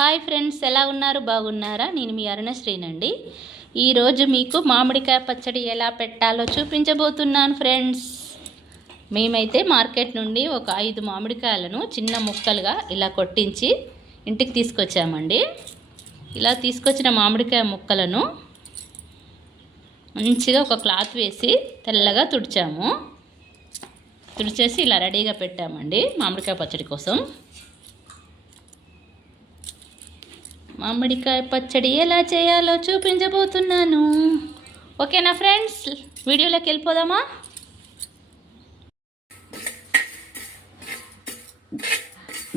Hi friends, ఎలా ఉన్నారు? బాగున్నారా? నేను మీ అరుణశ్రీనండి. ఈరోజు మీకు మామిడికాయ పచ్చడి ఎలా పెట్టాలో చూపించబోతున్నాను ఫ్రెండ్స్. మేమైతే మార్కెట్ నుండి ఒక 5 మామిడికాయలను చిన్న ముక్కలుగా ఇలా కొట్టించి ఇంటికి తీసుకొచ్చామండి. ఇలా తీసుకొచ్చిన మామిడికాయ ముక్కలను మంచిగా ఒక క్లాత్ వేసి తెల్లగా తుడిచేసి ఇలా రెడీగా పెట్టామండి మామిడికాయ పచ్చడి కోసం. మామిడికాయ పచ్చడి ఎలా చేయాలో చూపించబోతున్నాను. ఓకేనా ఫ్రెండ్స్, వీడియోలోకి వెళ్ళిపోదామా?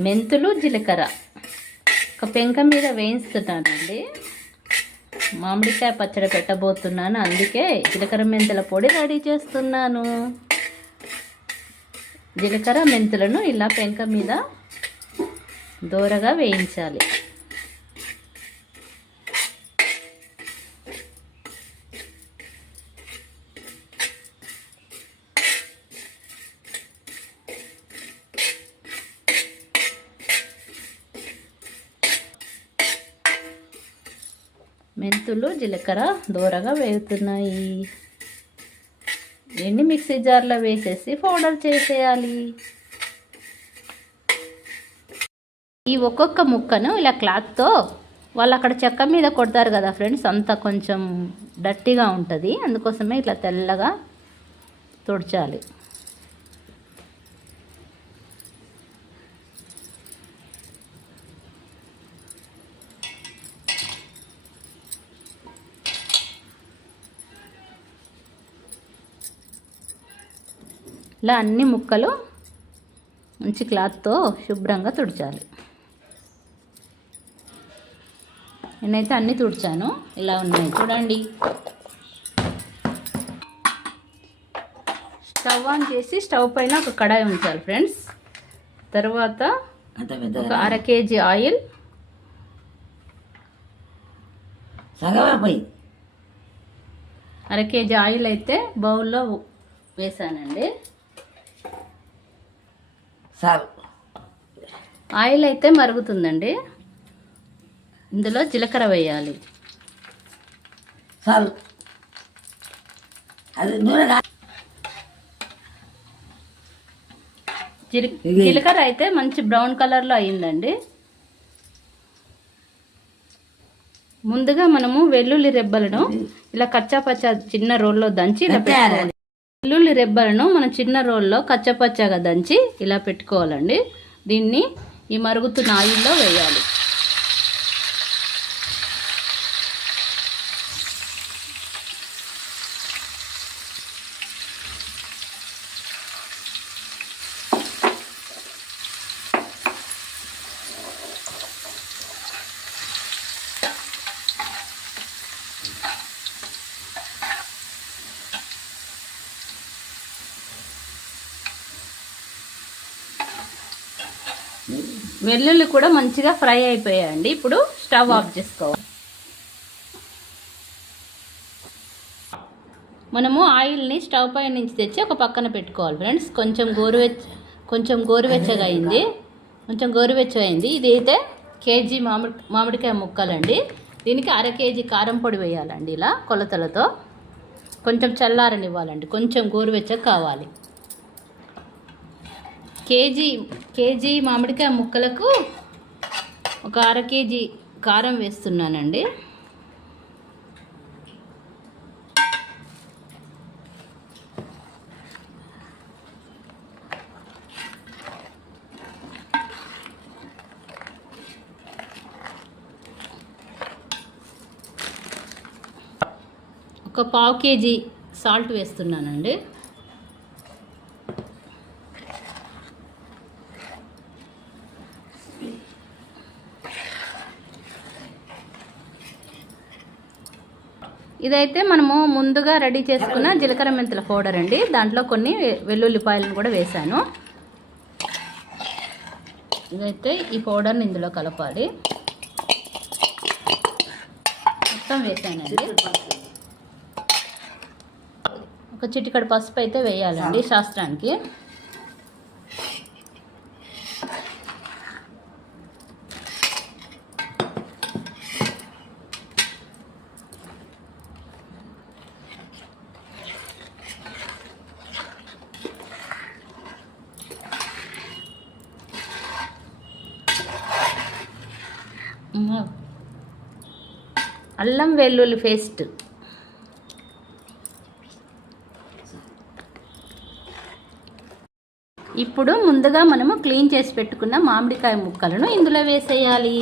మెంతులు, జీలకర్ర ఒక పెంక మీద వేయిస్తున్నానండి. మామిడికాయ పచ్చడి పెట్టబోతున్నాను, అందుకే జీలకర్ర మెంతుల పొడి రెడీ చేస్తున్నాను. జీలకర్ర మెంతులను ఇలా పెంక మీద దోరగా వేయించాలి. మెంతులు, జీలకర్ర దోరగా వేగుతున్నాయి. దీన్ని మిక్సీ జార్లో వేసేసి పౌడర్ చేసేయాలి. ఈ ఒక్కొక్క ముక్కను ఇలా క్లాత్తో వాళ్ళు అక్కడ చెక్క మీద కొడతారు కదా ఫ్రెండ్స్, అంతా కొంచెం డర్టీగా ఉంటుంది, అందుకోసమే ఇట్లా తెల్లగా తుడచాలి. ఇలా అన్ని ముక్కలు మంచి క్లాత్తో శుభ్రంగా తుడిచాలి. నేనైతే అన్నీ తుడిచాను, ఇలా ఉన్నాయి చూడండి. స్టవ్ ఆన్ చేసి స్టవ్ పైన ఒక కడాయి ఉంచాలి ఫ్రెండ్స్. తర్వాత ఒక 1/2 kg ఆయిల్, 1/2 kg ఆయిల్ అయితే బౌల్లో వేసానండి. ఆయిల్ అయితే మరుగుతుందండి. ఇందులో జీలకర్ర వేయాలి. జీలకర్ర అయితే మంచి బ్రౌన్ కలర్లో అయిందండి. ముందుగా మనము వెల్లుల్లి రెబ్బలను ఇలా కచ్చాపచ్చా చిన్న రోల్లో దంచి ఇలా పెట్టుకోవాలి. వెల్లుల్లి రెబ్బలను మనం చిన్న రోల్లో కచ్చపచ్చగా దంచి ఇలా పెట్టుకోవాలండి. దీన్ని ఈ మరుగుతున్న ఆయిల్లో వేయాలి. వెల్లుల్లి కూడా మంచిగా ఫ్రై అయిపోయాయండి. ఇప్పుడు స్టవ్ ఆఫ్ చేసుకోవాలి. మనము ఆయిల్ని స్టవ్ పై నుంచి తెచ్చి ఒక పక్కన పెట్టుకోవాలి ఫ్రెండ్స్. కొంచెం గోరువెచ్చగా అయింది. ఇది అయితే కేజీ మామిడికాయ ముక్కలండి. దీనికి 1/2 kg కారం పొడి వేయాలండి. ఇలా కొలతలతో కొంచెం చల్లారనివ్వాలండి, కొంచెం గోరువెచ్చగా కావాలి. కేజీ మామిడికాయ ముక్కలకు ఒక 1/2 kg కారం వేస్తున్నానండి. ఒక 1/2 kg సాల్ట్ వేస్తున్నానండి. ఇదైతే మనము ముందుగా రెడీ చేసుకున్న జీలకర్ర మెంతుల పౌడర్ అండి. దాంట్లో కొన్ని వెల్లుల్లిపాయలను కూడా వేసాను. ఇదైతే ఈ పౌడర్ని ఇందులో కలపాలి. మొత్తం వేసానండి. ఒక చిటికెడు పసుపు అయితే వేయాలండి శాస్త్రానికి. అల్లం వెల్లుల్లి పేస్ట్, ఇప్పుడు ముందుగా మనము క్లీన్ చేసి పెట్టుకున్న మామిడికాయ ముక్కలను ఇందులో వేసేయాలి.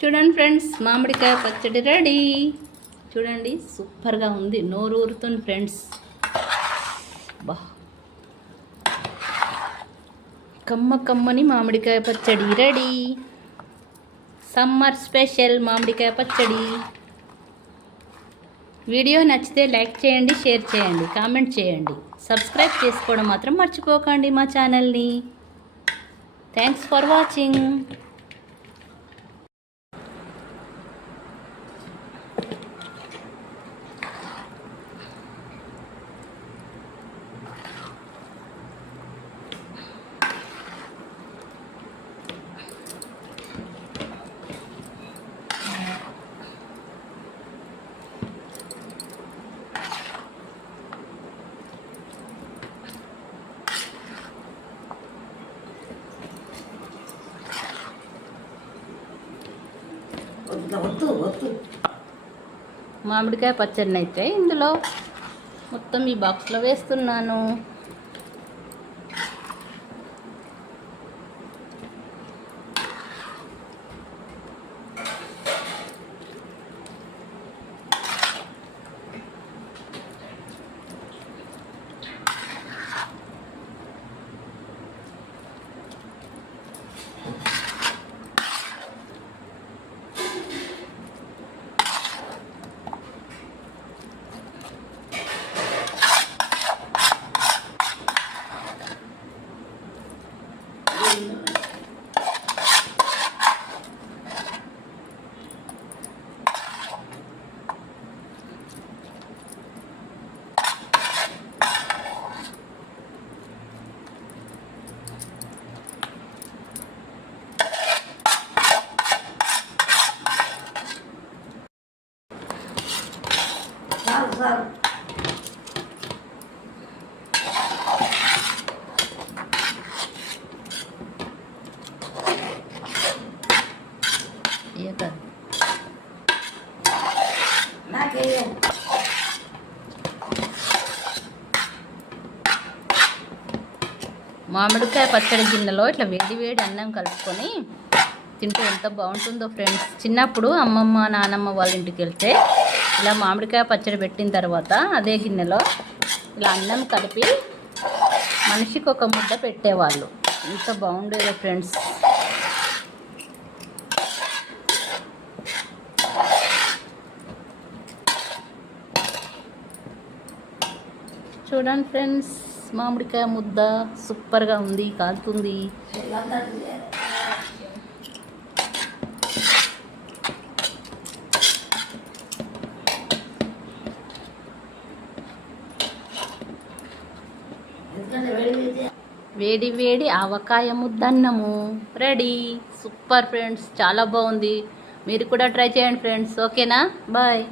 చూడండి ఫ్రెండ్స్, మామిడికాయ పచ్చడి రెడీ. చూడండి సూపర్గా ఉంది, నోరు ఊరుతుంది ఫ్రెండ్స్. బా, కమ్మని మామిడికాయ పచ్చడి రెడీ. సమ్మర్ స్పెషల్ మామిడికాయ పచ్చడి. వీడియో నచ్చితే లైక్ చేయండి, షేర్ చేయండి, కామెంట్ చేయండి. సబ్స్క్రైబ్ చేసుకోవడం మాత్రం మర్చిపోకండి మా ఛానల్ని. Thanks for watching. మామిడికాయ పచ్చడిని అయితే ఇందులో మొత్తం ఈ బాక్స్లో వేస్తున్నాను. మామిడికాయ పచ్చడి గిన్నెలో ఇట్లా వేడి అన్నం కలుపుకొని తింటే ఎంత బాగుంటుందో ఫ్రెండ్స్. చిన్నప్పుడు అమ్మమ్మ నానమ్మ వాళ్ళ ఇంటికి వెళ్తే ఇలా మామిడికాయ పచ్చడి పెట్టిన తర్వాత అదే గిన్నెలో ఇలా అన్నం కలిపి మనిషికి ఒక ముద్ద పెట్టేవాళ్ళు. ఎంత బాగుండేదో ఫ్రెండ్స్. చూడండి ఫ్రెండ్స్, మామిడికాయ ముద్ద సూపర్గా ఉంది, కాలుతుంది. వేడి ఆవకాయ ముద్దన్నము రెడీ. సూపర్ ఫ్రెండ్స్, చాలా బాగుంది. మీరు కూడా ట్రై చేయండి ఫ్రెండ్స్. ఓకేనా, బాయ్.